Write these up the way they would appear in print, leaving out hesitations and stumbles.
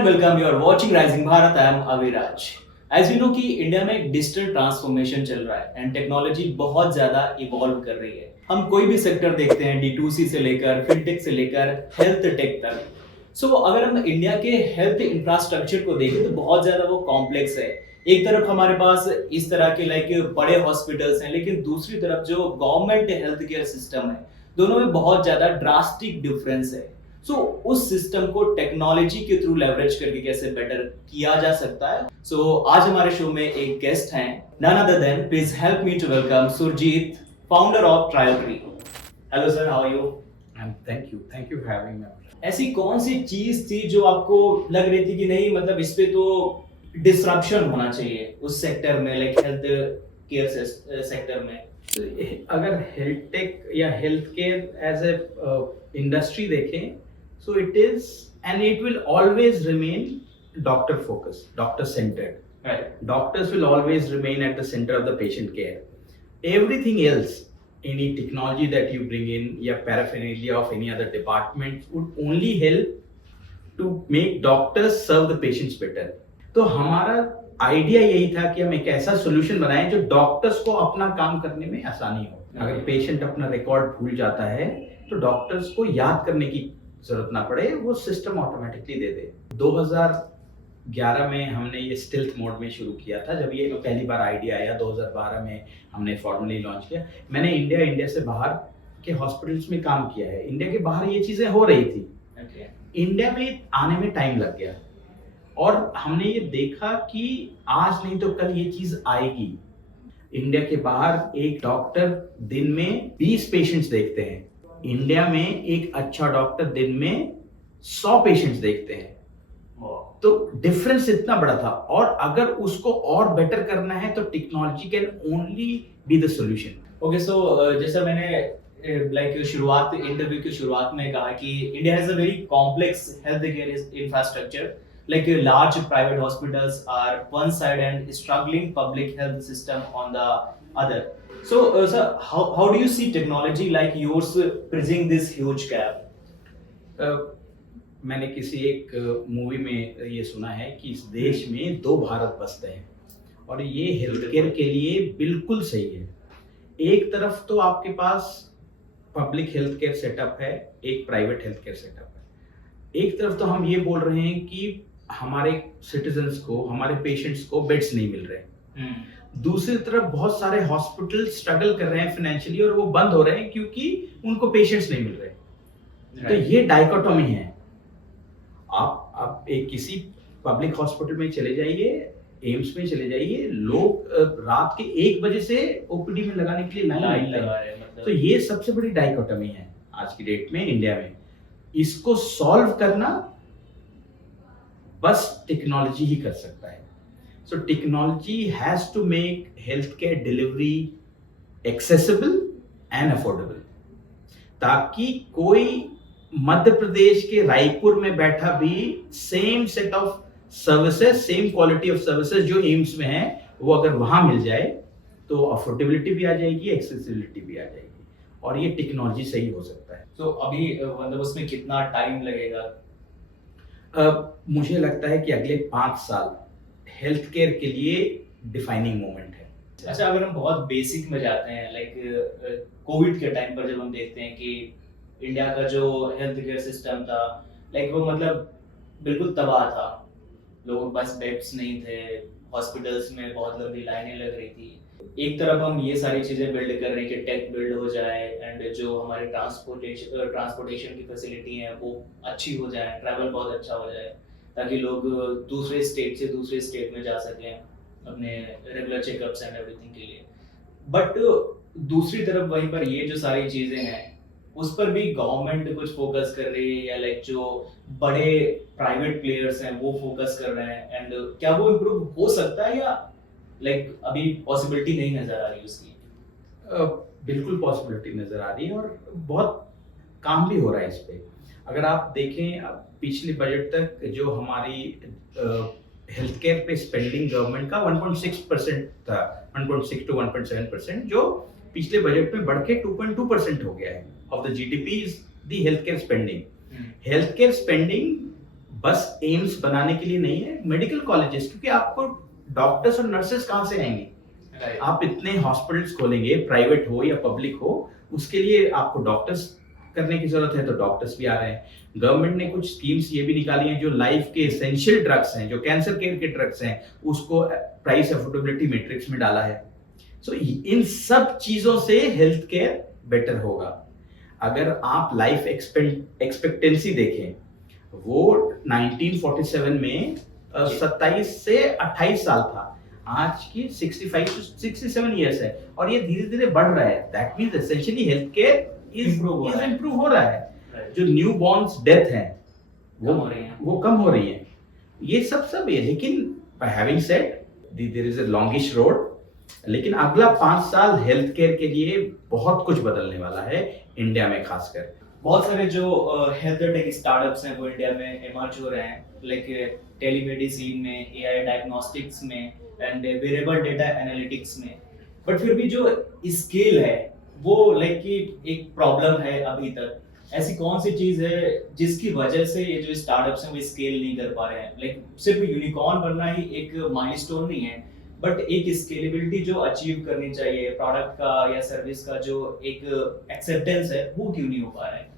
And welcome, you are watching rising Bharat. I am Aviraj. As you know कि India में एक digital transformation चल रहा है एंड टेक्नोलॉजी बहुत ज्यादा इवॉल्व कर रही है। हम कोई भी सेक्टर देखते हैं, D2C से लेकर फिनटेक से लेकर हेल्थ टेक तक। सो अगर हम इंडिया के हेल्थ इंफ्रास्ट्रक्चर को देखें तो बहुत ज्यादा वो कॉम्प्लेक्स है। एक तरफ हमारे पास इस तरह के बड़े हॉस्पिटल्स हैं, लेकिन दूसरी तरफ जो गवर्नमेंट हेल्थ केयर सिस्टम है, दोनों में बहुत ज्यादा ड्रास्टिक डिफरेंस है। सो उस सिस्टम को टेक्नोलॉजी के थ्रू लेवरेज करके कैसे बेटर किया जा सकता है। सो आज हमारे शो में एक गेस्ट हैं, none other than, please help me to welcome Surjeet, founder of Triotree. Hello sir, how are you? Thank you for having me. ऐसी कौन सी चीज थी जो आपको लग रही थी कि नहीं, मतलब इस पे तो डिसरप्शन होना चाहिए उस सेक्टर में, लाइक हेल्थ केयर सेक्टर में? तो अगर हेल्थ टेक या health care as a industry देखें, so it is and it will always remain doctor focus, doctor centred. Right. Doctors will always remain at the center of the patient care. Everything else, any technology that you bring in, या paraphernalia of any other department would only help to make doctors serve the patients better. तो हमारा idea यही था कि हम एक ऐसा solution बनाएं जो डॉक्टर्स को अपना काम करने में आसानी हो। अगर पेशेंट अपना रिकॉर्ड भूल जाता है तो डॉक्टर्स को याद करने की जरूरत ना पड़े, वो सिस्टम ऑटोमेटिकली दे दे। 2011 में हमने ये स्टिल्थ मोड में शुरू किया था। जब ये पहली बार आइडिया आया 2012 में हमने फॉर्मली लॉन्च किया। मैंने इंडिया से बाहर के हॉस्पिटल्स में काम किया है। इंडिया के बाहर ये चीजें हो रही थी, इंडिया में आने में टाइम लग गया और हमने ये देखा कि आज नहीं तो कल ये चीज आएगी। इंडिया के बाहर एक डॉक्टर दिन में 20 पेशेंट्स देखते हैं, इंडिया में एक अच्छा डॉक्टर दिन में 100 पेशेंट्स देखते हैं। तो डिफरेंस इतना बड़ा था, और अगर उसको और बेटर करना है तो technology can only be the solution. Okay, so जैसा मैंने इंटरव्यू की शुरुआत में कहा कि India has a very complex health care infrastructure, like large private hospitals are one side and struggling public health system on the other. So sir, how do you see technology like yours bridging this huge gap? मैंने किसी एक movie में ये सुना है कि इस देश में 2 भारत बसते हैं, और ये हेल्थ केयर के लिए बिल्कुल सही है। एक तरफ तो आपके पास पब्लिक हेल्थ केयर सेटअप है, एक प्राइवेट हेल्थ केयर सेटअप है। एक तरफ तो हम ये बोल रहे हैं कि हमारे सिटीजन्स को, हमारे पेशेंट्स को बेड्स नहीं मिल रहे। दूसरी तरफ बहुत सारे हॉस्पिटल स्ट्रगल कर रहे हैं फाइनेंशियली, और वो बंद हो रहे हैं क्योंकि उनको पेशेंट्स नहीं मिल रहे। तो ये डाइकोटोमी है। आप एक किसी पब्लिक हॉस्पिटल में चले जाइए, एम्स में चले जाइए, लोग रात के 1 बजे से ओपीडी में लगाने के लिए लाइन लगा रहे हैं। तो ये सबसे बड़ी डाइकोटोमी है आज की डेट में इंडिया में। इसको सॉल्व करना बस टेक्नोलॉजी ही कर सकता है। So technology has to make health care delivery accessible and affordable, ताकि कोई मध्य प्रदेश के रायपुर में बैठा भी same set of services, same quality of services जो एम्स में है, वो अगर वहां मिल जाए तो अफोर्डेबिलिटी भी आ जाएगी, एक्सेसिबिलिटी भी आ जाएगी, और ये टेक्नोलॉजी से ही हो सकता है। तो अभी मतलब उसमें कितना टाइम लगेगा? मुझे लगता है कि अगले 5 साल हेल्थ केयर के लिए डिफाइनिंग मोमेंट है। अच्छा, अगर हम बहुत बेसिक में जाते हैं, लाइक कोविड के टाइम पर जब हम देखते हैं कि इंडिया का जो हेल्थ केयर सिस्टम था, लाइक वो मतलब बिल्कुल तबाह था। लोगों के पास बेड्स नहीं थे, हॉस्पिटल्स में बहुत लंबी लाइनें लग रही थी। एक तरफ हम ये सारी चीजें बिल्ड कर रहे हैं कि टेक बिल्ड हो जाए एंड जो हमारे ट्रांसपोर्टेशन की फैसिलिटी है वो अच्छी हो जाए, ट्रैवल बहुत अच्छा हो जाए, ताकि लोग दूसरे स्टेट से दूसरे स्टेट में जा सकें अपने रेगुलर चेकअप्स एंड एवरीथिंग के लिए। बट दूसरी तरफ वहीं पर ये जो सारी चीजें हैं उस पर भी गवर्नमेंट कुछ फोकस कर रही है, या लाइक जो बड़े प्राइवेट प्लेयर्स हैं वो फोकस कर रहे हैं, एंड क्या वो इम्प्रूव हो सकता है, या लाइक अभी पॉसिबिलिटी नहीं नजर आ रही उसकी? बिल्कुल पॉसिबिलिटी नजर आ रही है, और बहुत काम भी हो रहा है इस पे। अगर आप देखें पिछले बजट तक जो हमारी हेल्थ केयर पे स्पेंडिंग गवर्नमेंट का 1.6% था, 1.6 to 1.7%, जो पिछले बजट में बढ़ के 2.2% हो गया है। Of the GDP is the health care spending. Health care spending बस एम्स बनाने के लिए नहीं है, मेडिकल कॉलेजेस, क्योंकि आपको डॉक्टर्स और नर्सेस कहाँ से आएंगे? राइट। आप इतने हॉस्पिटल्स खोलेंगे, प्राइवेट हो या पब्लिक हो, उसके लिए आपको डॉक्टर्स करने की जरूरत है, तो डॉक्टर्स भी आ रहे हैं। गवर्नमेंट ने कुछ स्कीम्स ये भी निकाली हैं, जो लाइफ के एसेंशियल ड्रग्स हैं, जो कैंसर केयर के ड्रग्स हैं, उसको प्राइस अफोर्डेबिलिटी मैट्रिक्स में डाला है। सो इन सब चीजों से हेल्थ केयर बेटर होगा। अगर आप लाइफ एक्सपेक्टेंसी देखें, वो 1947 में 27 से 28 साल था, आज की 65 to 67 इयर्स है, और ये धीरे धीरे बढ़ रहा है। That means essentially health care is improve हो रहा है। Right. जो न्यू बॉर्न्स डेथ है कम हो रही हैं। वो कम हो रही है। ये सब है, लेकिन having said there is a longish road, लेकिन अगला 5 साल हेल्थ केयर के लिए बहुत कुछ बदलने वाला है इंडिया में खासकर। बहुत सारे जो हेल्थ टेक स्टार्टअप्स हैं वो इंडिया में इमर्ज हो रहे हैं, लाइक टेलीमेडिसिन में, एआई डायग्नोस्टिक्स में एंड वेरेबल डेटा एनालिटिक्स में। बट फिर भी जो स्केल है वो लाइक कि एक प्रॉब्लम है अभी तक। ऐसी कौन सी चीज है जिसकी वजह से ये जो स्टार्टअप्स हैं वो स्केल नहीं कर पा रहे हैं? लाइक सिर्फ यूनिकॉर्न बनना ही एक माइलस्टोन नहीं है, बट एक स्केलेबिलिटी जो अचीव करनी चाहिए प्रोडक्ट का या सर्विस का, जो एक एक्सेप्टेंस है, वो क्यों नहीं हो पा रहा है?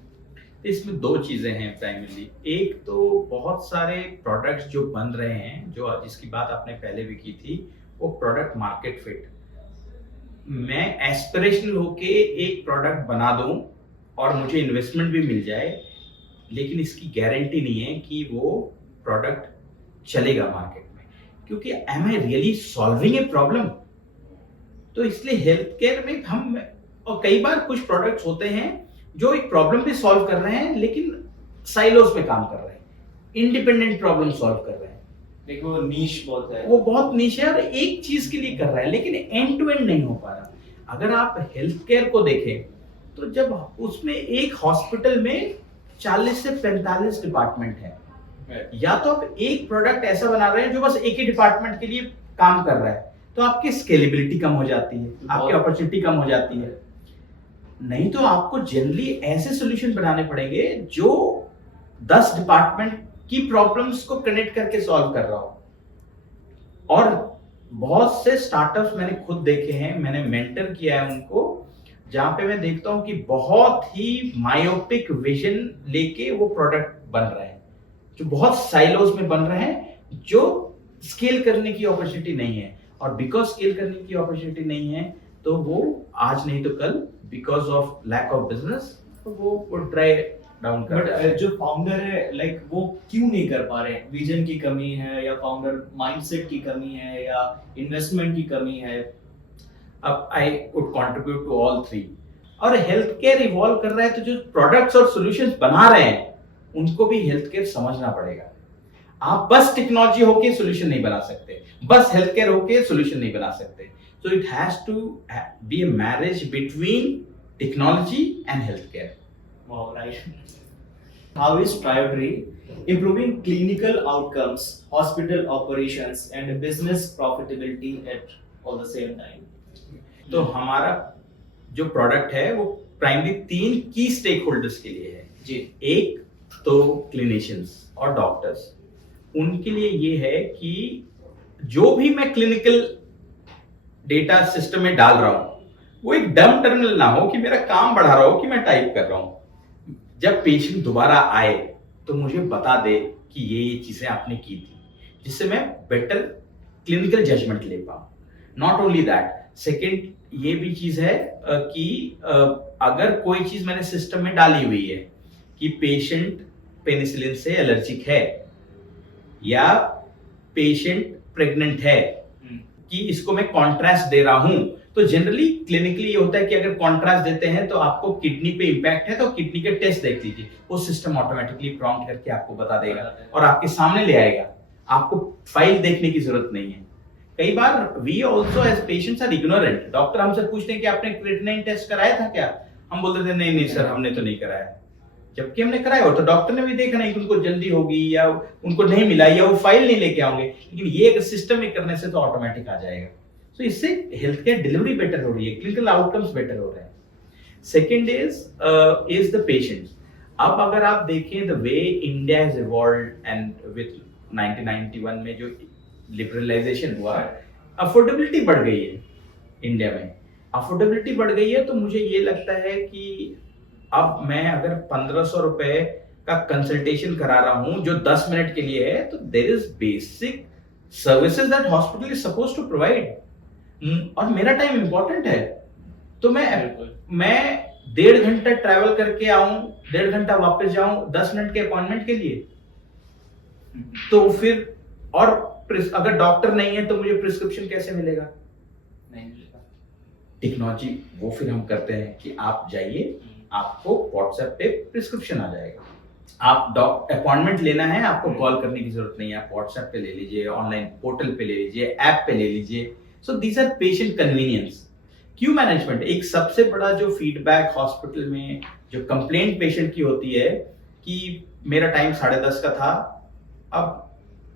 इसमें दो चीजें हैं प्राइमरली। एक तो बहुत सारे प्रोडक्ट्स जो बन रहे हैं, जो जिसकी बात आपने पहले भी की थी, वो प्रोडक्ट मार्केट फिट। मैं एस्पिरेशनल होके एक प्रोडक्ट बना दूं और मुझे इन्वेस्टमेंट भी मिल जाए, लेकिन इसकी गारंटी नहीं है कि वो प्रोडक्ट चलेगा मार्केट में, क्योंकि am I really solving a problem? तो इसलिए हेल्थ केयर में हम, और कई बार कुछ प्रोडक्ट्स होते हैं जो एक प्रॉब्लम भी सॉल्व कर रहे हैं, लेकिन साइलोस में काम कर रहे हैं, इंडिपेंडेंट प्रॉब्लम सॉल्व कर रहे हैं। देखो वो नीश बहुत है, वो बहुत नीश है और एक चीज के लिए कर रहा है, लेकिन एंड टू एंड नहीं हो पा रहा। अगर आप हेल्थ केयर को देखें तो जब उसमें एक हॉस्पिटल में 40 से 45 डिपार्टमेंट है, या तो आप एक प्रोडक्ट ऐसा बना रहे हैं जो बस एक ही डिपार्टमेंट के लिए काम कर रहा है, तो आपकी स्केलेबिलिटी कम हो जाती है, आपकी अपॉर्चुनिटी कम हो जाती है। नहीं तो आपको जनरली ऐसे सॉल्यूशन बनाने पड़ेंगे जो 10 डिपार्टमेंट की प्रॉब्लम्स को कनेक्ट करके सॉल्व कर रहा हो। और बहुत से स्टार्टअप्स मैंने खुद देखे हैं, मैंने मेंटर किया है उनको, जहां पे मैं देखता हूं कि बहुत ही मायोपिक विजन लेके वो प्रोडक्ट बन रहे हैं, जो बहुत साइलोज में बन रहे हैं, जो स्केल करने की अपॉर्चुनिटी नहीं है। और बिकॉज स्केल करने की अपॉर्चुनिटी नहीं है, तो वो आज नहीं तो कल, because of lack of business, तो वो ट्राई डाउन कर। बट जो फाउंडर है लाइक वो क्यों नहीं कर पा रहे हैं? विजन की कमी है, या फाउंडर माइंडसेट की कमी है, या इन्वेस्टमेंट की कमी है? अब I would contribute to all three. और हेल्थ केयर इवॉल्व कर रहा है, तो जो प्रोडक्ट्स और सॉल्यूशंस बना रहे हैं उनको भी हेल्थ केयर समझना पड़ेगा। आप बस टेक्नोलॉजी होके सॉल्यूशन नहीं बना सकते, बस हेल्थ केयर होके सॉल्यूशन नहीं बना सकते। So it has to be a marriage between technology and healthcare. Wow, right. How is Triotree improving clinical outcomes, hospital operations, and business profitability at all the same time? तो हमारा जो product है वो primary 3 की stake holders के लिए है जी। एक तो क्लिनिशियंस और डॉक्टर्स। उनके लिए ये है कि जो भी मैं क्लिनिकल डेटा सिस्टम में डाल रहा हूं, वो एक डम टर्मिनल ना हो कि मेरा काम बढ़ा रहा हो कि मैं टाइप कर रहा हूं। जब पेशेंट दोबारा आए तो मुझे बता दे कि ये चीजें आपने की थी, जिससे मैं बेटर क्लिनिकल जजमेंट ले पाऊं। नॉट ओनली दैट, सेकेंड ये भी चीज है कि अगर कोई चीज मैंने सिस्टम में डाली हुई है कि पेशेंट पेनिसिलिन से एलर्जिक है, या पेशेंट प्रेग्नेंट है, कि इसको मैं कॉन्ट्रास्ट दे रहा हूं, तो जनरली क्लिनिकली ये होता है कि अगर कॉन्ट्रास्ट देते हैं तो आपको किडनी पे इंपैक्ट है, तो किडनी के टेस्ट देख लीजिए, वो सिस्टम ऑटोमेटिकली प्रॉम्प्ट करके आपको बता देगा और आपके सामने ले आएगा। आपको फाइल देखने की जरूरत नहीं है। कई बार we also as patients are ignorant. Doctor हमसे पूछते हैं कि आपने क्रिएटिनिन टेस्ट कराया था क्या? हम बोलते थे नहीं सर, हमने तो नहीं कराया, जबकि हमने कराया हो। तो डॉक्टर ने भी देखा नहीं कि उनको जल्दी होगी या उनको नहीं मिला या वो फाइल नहीं लेके आओगे, लेकिन ये अगर सिस्टम में करने से तो ऑटोमेटिक आ जाएगा। तो इससे हेल्थ केयर डिलीवरी बेटर हो रही है, क्लिनिकल आउटकम्स बेटर हो रहे हैं। Second is the patient. अब अगर आप देखें the way India has evolved and with 1991 में जो लिबरलाइजेशन हुआ, अफोर्डेबिलिटी बढ़ गई है इंडिया में। अफोर्डेबिलिटी बढ़ गई है तो मुझे ये लगता है कि अब मैं अगर 1500 रुपए का कंसल्टेशन करा रहा हूं जो 10 मिनट के लिए है, तो there is basic services that hospital is suppose to provide. और मेरा टाइम इंपॉर्टेंट है, तो मैं 1.5 घंटा ट्रैवल करके आऊं, 1.5 घंटा वापस जाऊं 10 मिनट के अपॉइंटमेंट के लिए, तो फिर और अगर डॉक्टर नहीं है तो मुझे प्रिस्क्रिप्शन कैसे मिलेगा? नहीं मिलेगा। टेक्नोलॉजी वो फिर हम करते हैं कि आप जाइए, आपको व्हाट्सएप पे प्रिस्क्रिप्शन आ जाएगा। आप अपॉइंटमेंट लेना है, आपको कॉल करने की जरूरत नहीं है, आप व्हाट्सएप पे ले लीजिए, ऑनलाइन पोर्टल पे ले लीजिए, ऐप पे ले लीजिए। So these are patient convenience. Queue management, एक सबसे बड़ा जो फीडबैक हॉस्पिटल में जो कंप्लेंट पेशेंट की होती है कि मेरा टाइम 10:30 का था, अब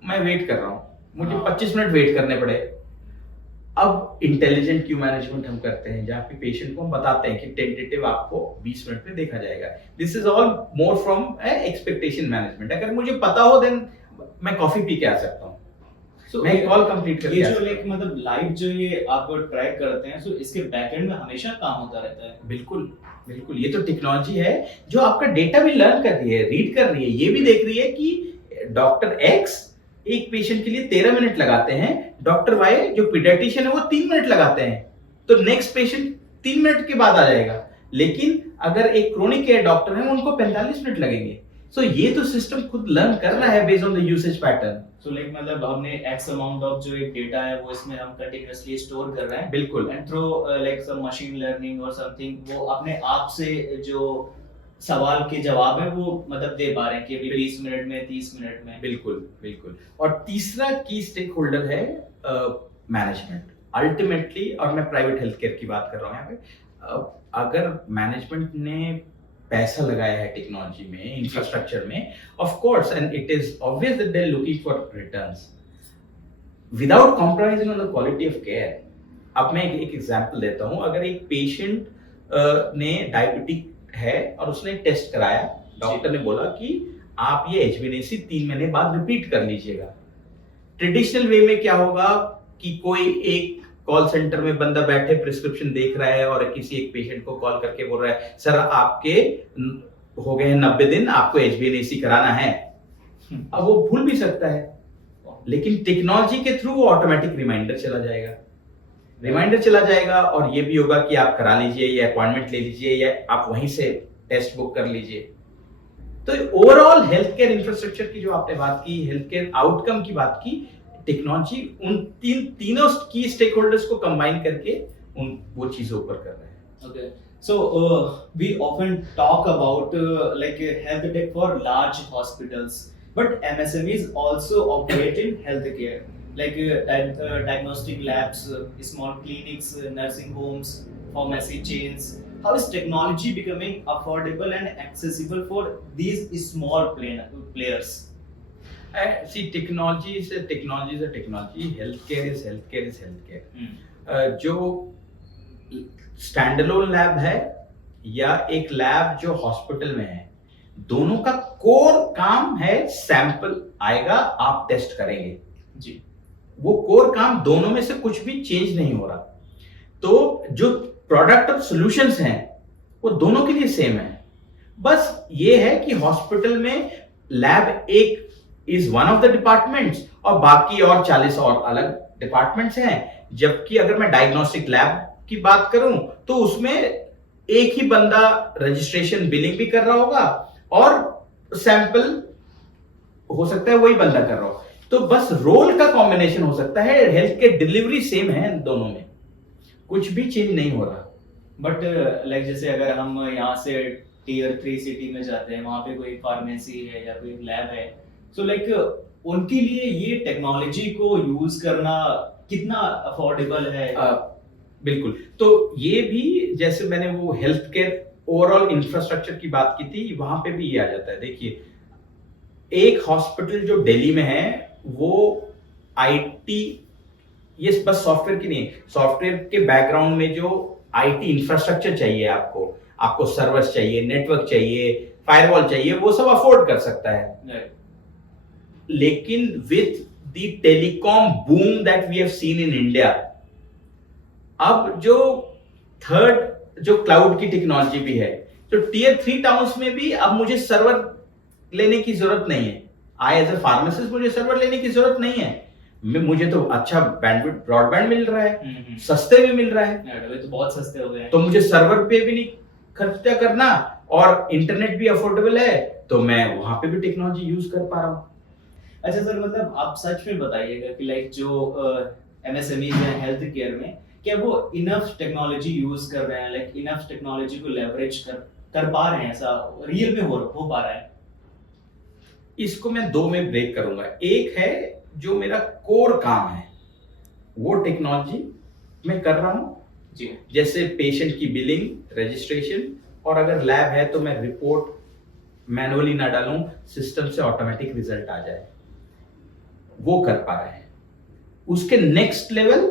मैं वेट कर रहा हूँ, मुझे 25 मिनट वेट करने पड़े। अब इंटेलिजेंट क्यू मैनेजमेंट हम करते हैं जहाँ पे पेशेंट को हम बताते हैं कि टेंटेटिव आपको 20 मिनट में देखा जाएगा। This is all more from expectation management. अगर मुझे पता हो देन मैं कॉफी पी के आ सकता हूँ, मैं कॉल कंप्लीट करके ये जो लाइक मतलब लाइव जो ये आप ट्रैक करते हैं, सो इसके बैकएंड में हमेशा काम होता रहता है। बिल्कुल बिल्कुल, ये तो टेक्नोलॉजी है जो आपका डेटा भी लर्न कर रही है, रीड कर रही है, ये भी देख रही है कि डॉक्टर एक्स एक पेशेंट के लिए 13 मिनट लगाते हैं, डॉक्टर वाई जो पीडियाट्रिशियन है वो 3 मिनट लगाते हैं, तो नेक्स्ट पेशेंट 3 मिनट के बाद आ जाएगा। लेकिन अगर एक क्रोनिक केयर डॉक्टर है उनको 45 मिनट लगेंगे। सो ये तो सिस्टम खुद लर्न कर रहा है based on the usage pattern. So like मतलब हमने एक्स अमाउंट ऑफ जो एक डेटा है वो इसमें हम कंटीन्यूअसली स्टोर कर रहे हैं। बिल्कुल। And through like some machine learning और समथिंग वो अपने आप से जो सवाल के जवाब है वो मतलब दे पा रहे हैं कि अभी 20 मिनट में, 30 मिनट में। बिल्कुल बिल्कुल। और तीसरा की स्टेक होल्डर है मैनेजमेंट अल्टीमेटली, और मैं प्राइवेट हेल्थ केयर की बात कर रहा हूँ यहाँ पे। अगर मैनेजमेंट ने पैसा लगाया है टेक्नोलॉजी में, इंफ्रास्ट्रक्चर में, of course, and it is obvious that they are looking for returns without compromising on the quality of care. अब मैं एक एग्जांपल देता हूँ। अगर एक पेशेंट ने डायबिटिक है और उसने टेस्ट कराया, डॉक्टर ने बोला कि आप ये HbA1c 3 महीने बाद रिपीट कर लीजिएगा। ट्रेडिशनल वे में क्या होगा कि कोई एक कॉल सेंटर में बंदा बैठे प्रिस्क्रिप्शन देख रहा है और किसी एक पेशेंट को कॉल करके बोल रहा है, सर आपके हो गए 90 दिन, आपको HbA1c कराना है। अब वो भूल भी सकता है, लेकिन टेक्नोलॉजी के थ्रू वो ऑटोमेटिक रिमाइंडर चला जाएगा और ये भी होगा कि आप करा लीजिए या अपॉइंटमेंट ले लीजिए या आप वहीं से टेस्ट बुक कर लीजिए। तो ओवरऑल हेल्थ केयर इंफ्रास्ट्रक्चर की जो आपने बात की, हेल्थ केयर आउटकम की बात की, टेक्नोलॉजी उन तीनों की स्टेक होल्डर्स को कंबाइन करके वो चीजें ऊपर कर रहे हैं। Okay. So we often talk about like health tech for large hospitals, but MSMEs also operate in healthcare, like diagnostic labs, small clinics, nursing homes, pharmacy chains. How is technology becoming affordable and accessible for these small players? See, technology is a technology. Healthcare is healthcare. जो standalone lab है या एक lab जो hospital में है, दोनों का core काम है सैंपल आएगा, आप टेस्ट करेंगे जी। वो कोर काम दोनों में से कुछ भी चेंज नहीं हो रहा। तो जो प्रोडक्ट और सॉल्यूशंस हैं वो दोनों के लिए सेम है। बस ये है कि हॉस्पिटल में लैब एक is one of the departments और बाकी और 40 और अलग डिपार्टमेंट्स हैं। जबकि अगर मैं डायग्नोस्टिक लैब की बात करूं तो उसमें एक ही बंदा रजिस्ट्रेशन बिलिंग भी कर रहा होगा और सैंपल हो सकता है वही बंदा कर रहा हो। तो बस रोल का कॉम्बिनेशन हो सकता है, हेल्थ केयर डिलीवरी सेम है दोनों में, कुछ भी चेंज नहीं हो रहा। बट लाइक जैसे अगर हम यहाँ से टियर 3 सिटी में जाते हैं, वहां पे कोई फार्मेसी है या कोई लैब है, सो लाइक उनके लिए ये टेक्नोलॉजी को यूज करना कितना अफोर्डेबल है? बिल्कुल। तो ये भी जैसे मैंने वो हेल्थ केयर ओवरऑल इंफ्रास्ट्रक्चर की बात की थी, वहां पे भी ये आ जाता है। देखिए, एक हॉस्पिटल जो दिल्ली में है वो आईटी, ये बस सॉफ्टवेयर की नहीं, सॉफ्टवेयर के बैकग्राउंड में जो आईटी इंफ्रास्ट्रक्चर चाहिए, आपको सर्वर्स चाहिए, नेटवर्क चाहिए, फायरवॉल चाहिए, वो सब अफोर्ड कर सकता है। राइट। लेकिन with the telecom boom that we have seen in India, अब जो थर्ड जो क्लाउड की टेक्नोलॉजी भी है, तो टीयर 3 टाउन्स में भी अब मुझे सर्वर लेने की जरूरत नहीं है। आई एज ए फार्मासिस्ट मुझे सर्वर लेने की जरूरत नहीं है, मुझे तो अच्छा बैंडविड्थ ब्रॉडबैंड मिल रहा है, सस्ते में मिल रहा है, वे तो बहुत सस्ते हो गए हैं। तो मुझे सर्वर पे भी नहीं खर्चा करना और इंटरनेट भी अफोर्डेबल है, तो मैं वहां पे भी टेक्नोलॉजी यूज कर पा रहा हूँ। अच्छा सर, मतलब आप सच में बताइएगा कि लाइक जो एमएसएमई हैं हेल्थ केयर में, क्या वो इनफ टेक्नोलॉजी यूज कर रहे हैं, लाइक इनफ टेक्नोलॉजी को लेवरेज कर पा रहे हैं, ऐसा रियल में हो पा रहा है? इसको मैं दो में ब्रेक करूंगा। एक है जो मेरा कोर काम है, वो टेक्नोलॉजी मैं कर रहा हूँ जी, जैसे पेशेंट की बिलिंग, रजिस्ट्रेशन, और अगर लैब है तो मैं रिपोर्ट मैनुअली ना डालूं, सिस्टम से ऑटोमेटिक रिजल्ट आ जाए, वो कर पा रहे हैं। उसके next level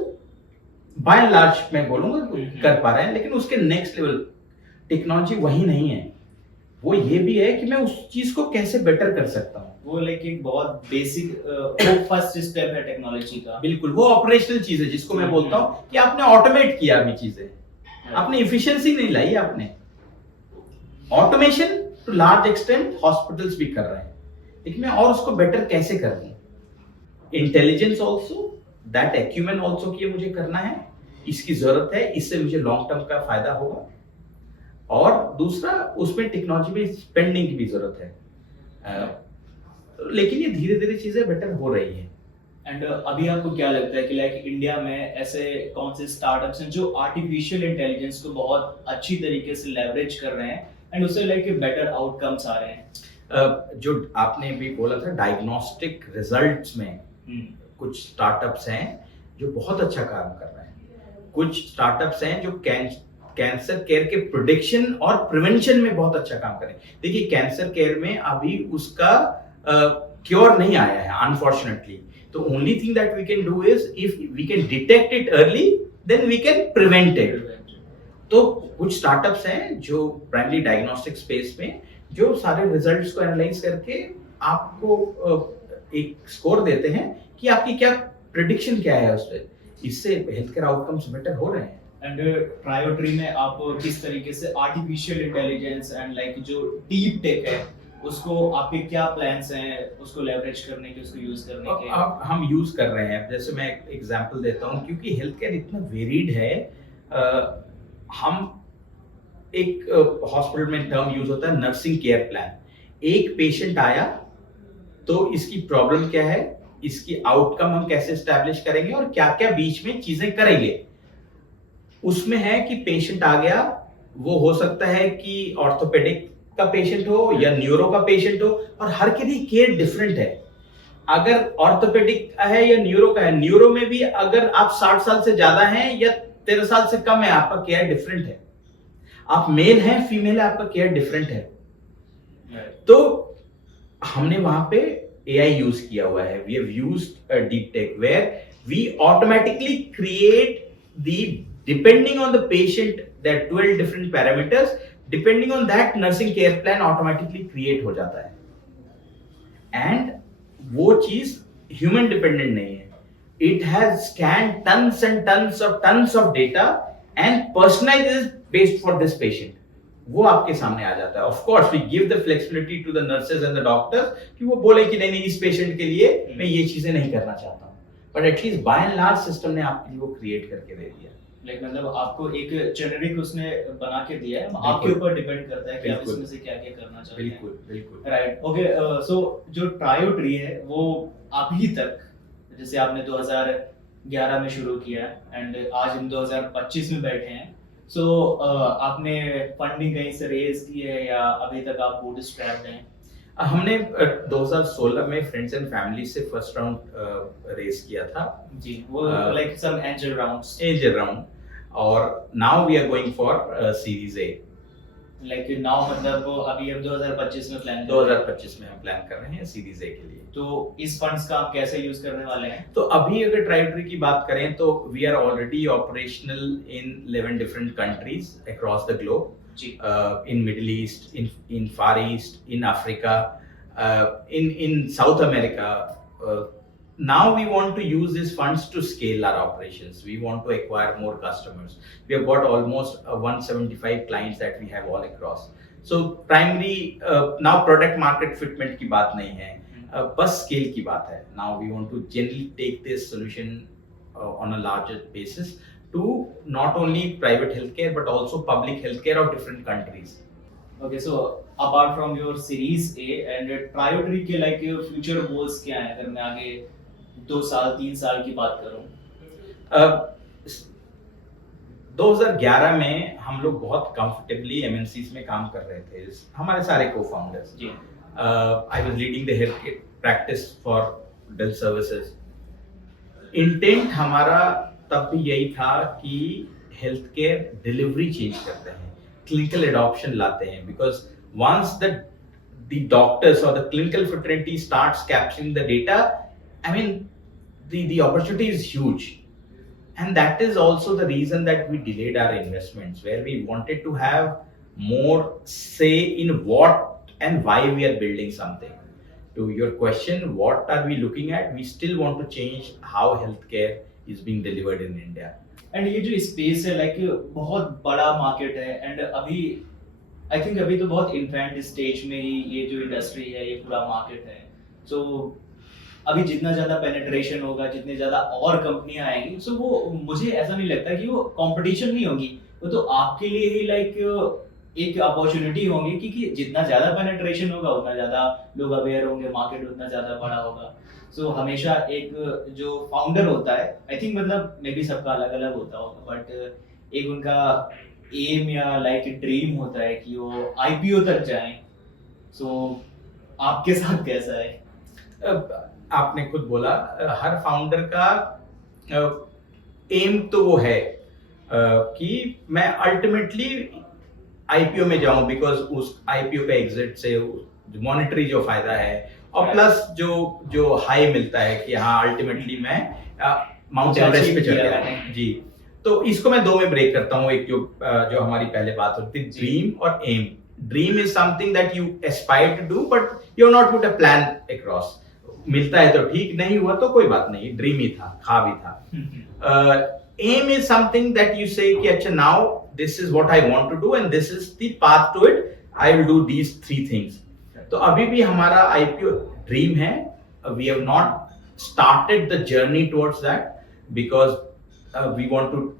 by and large मैं बोलूंगा कर पा रहे हैं, लेकिन उसके नेक्स्ट लेवल टेक्नोलॉजी वही नहीं है, वो ये भी है कि मैं उस चीज को कैसे बेटर कर सकता हूँ। वो लाइक एक बहुत बेसिक फर्स्ट स्टेप है टेक्नोलॉजी का। बिल्कुल, वो ऑपरेशनल चीज है जिसको मैं बोलता हूँ कि आपने ऑटोमेट किया अभी चीजें, आपने इफिशिएंसी नहीं लाई, आपने automation to large extent hospitals भी कर रहे हैं, लेकिन मैं और उसको बेटर कैसे कर दूं। Intelligence also, that acumen also कि मुझे करना है, इसकी जरूरत है, इससे मुझे लॉन्ग टर्म का फायदा होगा, और दूसरा उसमें टेक्नोलॉजी में स्पेंडिंग की भी जरूरत है। लेकिन ये धीरे धीरे चीजें बेटर हो रही है। एंड अभी आपको क्या लगता है कि लाइक इंडिया में ऐसे कौन से स्टार्टअप्स हैं जो आर्टिफिशियल इंटेलिजेंस को बहुत अच्छी तरीके से लेवरेज कर रहे हैं एंड उससे लाइक बेटर आउटकम्स आ रहे हैं? जो आपने भी बोला था डायग्नोस्टिक रिजल्ट्स में कुछ स्टार्टअप्स हैं जो बहुत अच्छा काम कर रहे हैं, कुछ स्टार्टअप्स हैं जो कैंसर केयर के प्रिडिक्शन और प्रिवेंशन में बहुत अच्छा काम करें। देखिए कैंसर केयर में अभी उसका क्योर नहीं आया है अनफॉर्चुनेटली, तो only thing that we can do is if we can detect it early then we can prevent it. तो कुछ स्टार्टअप्स हैं जो प्राइमरी डायग्नोस्टिक स्पेस में जो सारे रिजल्ट्स को एनालाइज करके आपको एक स्कोर देते हैं कि आपकी क्या प्रेडिक्शन क्या है उससे, इससे हेल्थ केयर आउटकम्स बेटर हो रहे हैं। एंड ट्रायोट्री में आप किस तरीके से आर्टिफिशियल इंटेलिजेंस एंड लाइक जो डीप टेक है उसको, आपके क्या प्लान्स हैं उसको लेवरेज करने के, उसको यूज करने के? अब हम यूज कर रहे हैं, जैसे मैं एक एग्जांपल देता हूं, क्योंकि हेल्थ केयर इतना वेरिड है। हम एक हॉस्पिटल में टर्म यूज होता है नर्सिंग केयर प्लान। एक पेशेंट आया तो इसकी प्रॉब्लम क्या है, इसकी आउटकम हम कैसे एस्टैब्लिश करेंगे और क्या क्या बीच में चीजें करेंगे। उसमें है कि पेशेंट आ गया, वो हो सकता है कि ऑर्थोपेडिक का पेशेंट हो या न्यूरो का पेशेंट हो, और हर के लिए केयर डिफरेंट है। अगर ऑर्थोपेडिक है या न्यूरो का है, न्यूरो में भी अगर आप 60 साल से ज्यादा हैं या 13 साल से कम है, आपका केयर डिफरेंट है। आप मेल हैं फीमेल है, आपका केयर डिफरेंट है। तो हमने वहां पे AI यूज किया हुआ है। We have used deep tech where we automatically create the depending on the patient that 12 different parameters, depending on that nursing care plan automatically create हो जाता है। एंड वो चीज ह्यूमन डिपेंडेंट नहीं है, it has scan tons and tons of data and personalised based for this patient, वो आपके सामने आ जाता है। Of course we give the flexibility to the nurses and the doctors कि वो बोले कि नहीं इस पेशेंट के लिए मैं ये चीजें नहीं करना चाहता हूं, but at least by and large system ने आपके लिए वो क्रिएट करके दे दिया। लाइक मतलब आपको एक जेनेरिक उसने बना के दिया है, आपके ऊपर डिपेंड करता है कि आप इसमें से क्या-क्या करना चाहते हैं। बिल्कुल बिल्कुल राइट। ओके, सो जो ट्रायोट्री है वो अभी तक, जैसे आपने 2011 में शुरू किया एंड आज हम 2025 में बैठे हैं, सो आपने फंडिंग कहीं से रेज की है या अभी तक आप बूटस्ट्रैप्ड हैं? हमने 2016 में फ्रेंड्स एंड फैमिली से फर्स्ट राउंड रेस किया था जी, वो लाइक सम एंजल राउंड, और now we are going for series A. Like now मतलब अभी हम 2025 में प्लान 2025 में हम प्लान कर रहे हैं सीरीज ए के लिए। तो इस फंड्स का आप कैसे यूज करने वाले हैं? तो अभी अगर ट्रायोट्री की बात करें तो we are already operational in 11 different countries across the globe, जी in Middle East, in Far East, in Africa, in South America. Now we want to use these funds to scale our operations. We want to acquire more customers. We have got almost 175 clients that we have all across. So primary now product market fitment की बात नहीं है, बस scale की बात है. Now we want to generally take this solution on a larger basis to not only private healthcare but also public healthcare of different countries. Okay so apart from your series A and Triotree के like future goals क्या हैं अगर मैं आगे 2 साल 3 साल की बात करूं? Uh, 2011 में हम लोग बहुत कंफर्टेबली एमएनसीज में काम कर रहे थे, हमारे सारे को फाउंडर्स. जी I was leading the health practice for Dell services. Intent हमारा तब भी यही था कि हेल्थ केयर डिलीवरी चेंज करते हैं, क्लिनिकल एडॉप्शन लाते हैं, बिकॉज वंस द डॉक्टर्स और the clinical fraternity starts capturing the data, I mean the opportunity is huge. And that is also the reason that we delayed our investments, where we wanted to have more say in what and why we are building something. To your question, what are we looking at? We still want to change how healthcare is being delivered in India. And ये जो space है like बहुत बड़ा market है and अभी I think अभी तो बहुत इन्फेंट स्टेज में ही ये जो इंडस्ट्री है ये पूरा मार्केट है. सो अभी जितना ज्यादा पेनिट्रेशन होगा, जितने ज्यादा और कंपनियां आएंगी, सो वो मुझे ऐसा नहीं लगता कि वो कंपटीशन नहीं होगी, वो तो आपके लिए ही लाइक एक अपॉर्चुनिटी होंगी, क्योंकि जितना ज्यादा पेनिट्रेशन होगा उतना ज्यादा लोग अवेयर होंगे, मार्केट उतना ज्यादा बड़ा होगा. सो हमेशा एक जो फाउंडर होता है, आई थिंक मतलब मे बी सबका अलग अलग होता होगा, बट एक उनका एम या लाइक ड्रीम होता है कि वो आईपीओ तक जाएं. सो आपके साथ कैसा है? आपने खुद बोला, हर फाउंडर का एम तो वो है कि मैं अल्टीमेटली आईपीओ में जाऊं, बिकॉज उस आईपीओ का एग्जिट से मॉनेटरी जो फायदा है और प्लस जो हाई मिलता है कि हाँ अल्टीमेटली मैं माउंट एवरेस्ट पे चढ़ गया. जी, तो इसको मैं दो में ब्रेक करता हूँ. एक जो हमारी पहले बात होती थी, ड्रीम और aim. Dream is something that you aspire to do, but you not put a plan across. मिलता है तो ठीक, नहीं हुआ तो कोई बात नहीं, ड्रीम ही था, ख्वाब ही था. Aim is something that you say कि अच्छा now this is what I want to do and this is the path to it, I will do these 3 things. तो अभी भी हमारा आईपीओ ड्रीम है. We have not started the journey towards that, because we want to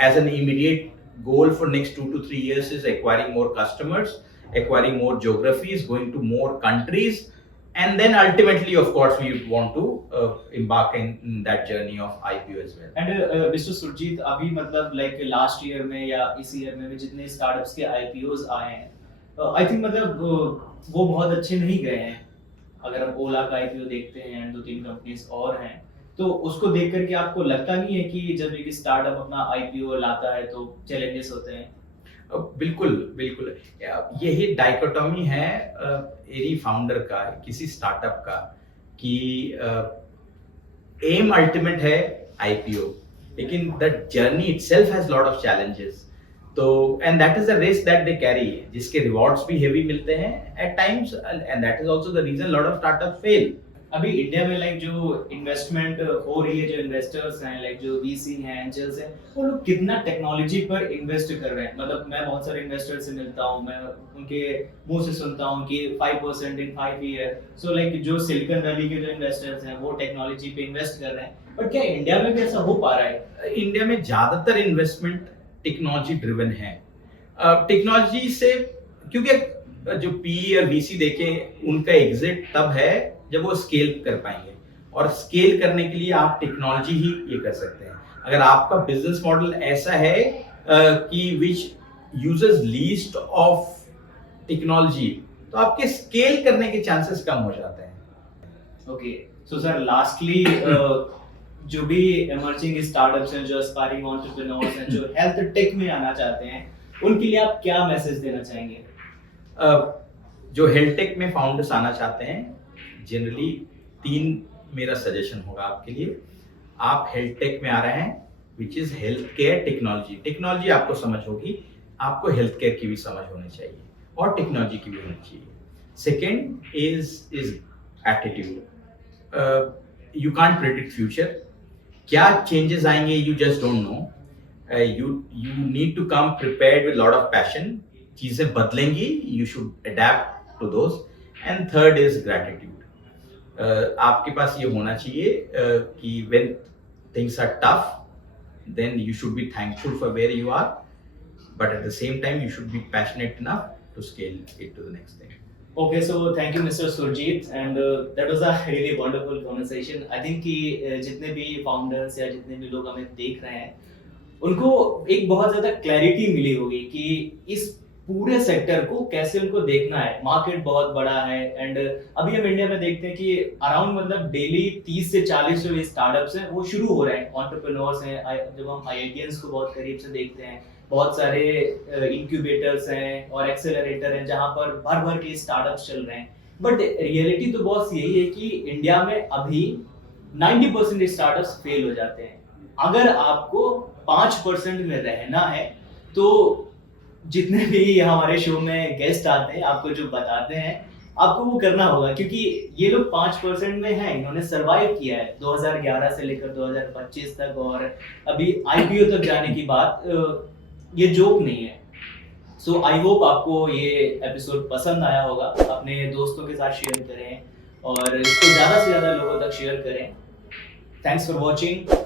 as an immediate goal for next 2 to 3 years is acquiring more customers, acquiring more geographies, going to more countries, and then ultimately of course we want to embark in that journey of IPO as well. And Mr. Surjit, अभी मतलब like last year में या इस year में भी जितने startups के IPOs आए हैं, I think मतलब वो बहुत अच्छे नहीं गए हैं. अगर हम ओला का IPO देखते हैं, 2-3 कंपनीज और हैं, तो उसको देख करके आपको लगता नहीं है कि जब एक स्टार्टअप अपना आईपीओ लाता है तो चैलेंजेस होते हैं? बिल्कुल बिल्कुल, यही डाइकोटॉमी है एरी फाउंडर का, किसी स्टार्टअप का, कि एम अल्टीमेट है आईपीओ, लेकिन the journey itself has lot of challenges. तो and that is the risk that they carry, जिसके रिवॉर्ड्स भी हेवी मिलते हैं at times, and that is also the reason lot of startup fail. अभी India में like जो investment हो रही है, जो इन्वेस्टर्स हैं, लाइक जो वीसी हैं, एंजल्स हैं, वो लोग कितना टेक्नोलॉजी पर इन्वेस्ट कर रहे हैं? मतलब मैं बहुत सारे इन्वेस्टर से मिलता हूँ, मैं उनके मुंह से सुनता हूँ कि 5% इन 5 ईयर. सो लाइक जो सिलिकॉन वैली के जो इन्वेस्टर्स हैं वो टेक्नोलॉजी पे इन्वेस्ट कर रहे हैं, बट क्या इंडिया में भी ऐसा हो पा रहा है? इंडिया में ज्यादातर इन्वेस्टमेंट टेक्नोलॉजी ड्रिवन है. टेक्नोलॉजी से, क्योंकि जो पी और वीसी देखें, उनका एग्जिट तब है जब वो स्केल कर पाएंगे, और स्केल करने के लिए आप टेक्नोलॉजी ही ये कर सकते हैं. अगर आपका बिजनेस मॉडल ऐसा है कि which uses least of technology, तो आपके स्केल करने के चांसेस कम हो जाते हैं. ओके, सो सर लास्टली जो भी इमर्जिंग स्टार्टअप्स हैं, जो एस्पायरिंग एंटरप्रेन्योर्स हैं, जो हेल्थ टेक में आना चाहते हैं, उनके लिए आप क्या मैसेज देना चाहेंगे? जो हेल्थ टेक में फाउंडर्स आना चाहते हैं, जनरली 3 मेरा सजेशन होगा आपके लिए. आप हेल्थ टेक में आ रहे हैं, which is health care technology. Technology आपको समझ होगी, आपको हेल्थ केयर की भी समझ होनी चाहिए और टेक्नोलॉजी की भी होनी चाहिए. Second is attitude. You can't predict future. क्या चेंजेस आएंगे you just don't know. You need to come prepared with lot of passion. चीजें बदलेंगी, you should adapt to those. And third is gratitude. आपके पास ये होना चाहिए कि when things are tough, then you should be thankful for where you are, but at the same time you should be passionate enough to scale it to the next thing. Okay, so thank you, Mr. Surjit, and that was a really wonderful conversation. I think कि जितने भी founders या जितने भी लोग हमें देख रहे हैं उनको एक बहुत ज़्यादा क्लैरिटी मिली होगी कि इस पूरे सेक्टर को कैसे उनको देखना है. मार्केट बहुत बड़ा है एंड अभी हम इंडिया में देखते हैं कि अराउंड मतलब डेली 30 से 40 जो स्टार्टअप्स हैं वो शुरू हो रहे हैं. एंटरप्रेन्योर्स हैं. जब हम आईआईटीएंस को बहुत करीब से देखते हैं, बहुत सारे इंक्यूबेटर्स हैं और एक्सेलरेटर हैं जहां पर भर भर के स्टार्टअप्स चल रहे हैं. बट रियलिटी तो बॉस यही है कि इंडिया में अभी 90% स्टार्टअप्स फेल हो जाते हैं. अगर आपको 5% में रहना है तो जितने भी हमारे शो में गेस्ट आते हैं आपको जो बताते हैं आपको वो करना होगा, क्योंकि ये लोग 5% में हैं. इन्होंने सरवाइव किया है 2011 से लेकर 2025 तक और अभी आईपीओ तक जाने की बात ये जोक नहीं है. सो आई होप आपको ये एपिसोड पसंद आया होगा. अपने दोस्तों के साथ शेयर करें और इसको ज़्यादा से ज़्यादा लोगों तक शेयर करें. Thanks for watching.